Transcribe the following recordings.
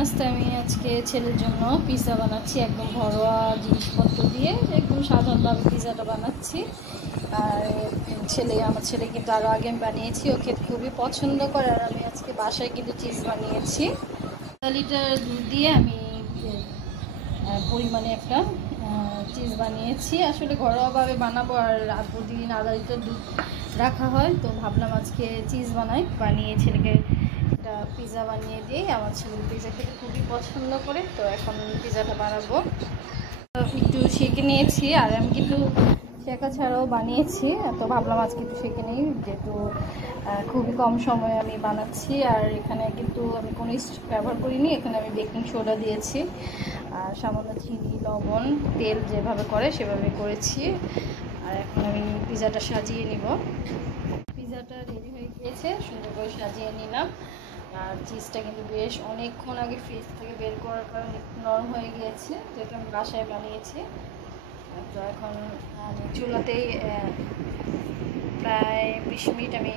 নাস্তা আমি আজকে ছেলের জন্য পিৎজা বানাচ্ছি, একদম ঘরোয়া জিনিসপত্র দিয়ে একদম সাধারণভাবে পিৎজাটা বানাচ্ছি। আর আমার ছেলে কিন্তু আরও আগে আমি বানিয়েছি, ও খেতে খুবই পছন্দ করে। আর আমি আজকে বাসায় কিন্তু চিজ বানিয়েছি। 1 লিটার দুধ দিয়ে আমি পরিমাণে একটা চিজ বানিয়েছি। আসলে ঘরোয়াভাবে বানাবো, আর প্রতিদিন 1/2 লিটার দুধ রাখা হয়, তো ভাবলাম আজকে চিজ বানিয়ে ছেলেকে একটা পিৎজা বানিয়ে দিই। আমার ছেলে পিৎজা খেতে খুবই পছন্দ করে, তো এখন পিৎজাটা বানাবো। একটু শিখে নিয়েছি, আর আমি কিন্তু শেখা ছাড়াও বানিয়েছি, তো ভাবলাম আজকে একটু শিখে নিই, যেহেতু খুবই কম সময়ে আমি বানাচ্ছি। আর এখানে কিন্তু আমি কোনো ইস্ট ব্যবহার করিনি, এখানে আমি বেকিং সোডা দিয়েছি আর সামান্য চিনি, লবণ, তেল যেভাবে করে সেভাবে করেছি। আর এখন আমি পিৎজাটা সাজিয়ে নিব। পিৎজাটা রেডি হয়ে গিয়েছে, সুন্দর করে সাজিয়ে নিলাম। আর চিজটা কিন্তু বেশ অনেকক্ষণ আগে ফ্রিজ থেকে বের করার কারণে নরম হয়ে গিয়েছে, যেটা আমি বাসায় বানিয়েছি। তো এখন আমি চুলাতেই প্রায় 20 মিনিট আমি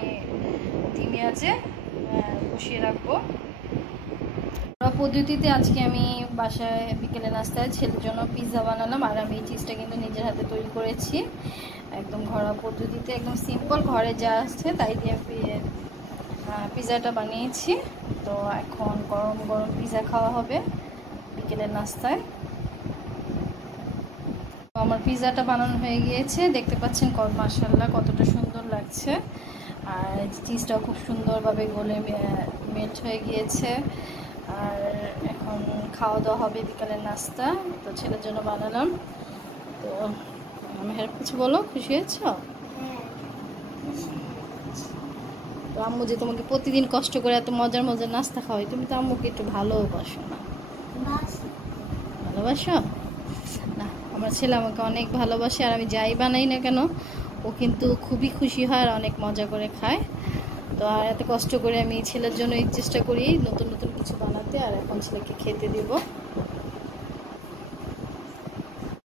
ধিমে আঁচে বসিয়ে রাখবো। পদ্ধতিতে আজকে আমি বাসায় বিকেলে নাস্তায় ছেলের জন্য পিৎজা বানালাম। আর আমি এই চিজটা কিন্তু নিজের হাতে তৈরি করেছি, একদম ঘরোয়া পদ্ধতিতে, একদম সিম্পল, ঘরে যা আছে তাই দিয়ে পিৎজাটা বানিয়েছি। তো এখন গরম গরম পিৎজা খাওয়া হবে বিকেলের নাস্তায়। আমার পিৎজাটা বানানো হয়ে গিয়েছে, দেখতে পাচ্ছেন মাশাআল্লাহ কতটা সুন্দর লাগছে। আর চিজটাও খুব সুন্দরভাবে গলে মেল্ট হয়ে গিয়েছে। আর এখন খাওয়া দাওয়া হবে বিকালের নাস্তা, তো ছেলের জন্য বানালাম। তো আমি হেল্প কিছু বলো, খুশি হয়েছ? তো আম্মু যে তোমাকে প্রতিদিন কষ্ট করে এত মজার মজার নাস্তা খাওয়াই, তুমি তো আম্মুকে একটু ভালোবাসো না? ভালোবাসো না? আমার ছেলে আমাকে অনেক ভালোবাসে, আর আমি যাই বানাই না কেন ও কিন্তু খুবই খুশি হয় আর অনেক মজা করে খায়। তো আর এত কষ্ট করে আমি ছেলের জন্য চেষ্টা করি নতুন নতুন কিছু বানাতে, আর এখন ছেলেকে খেতে দেব।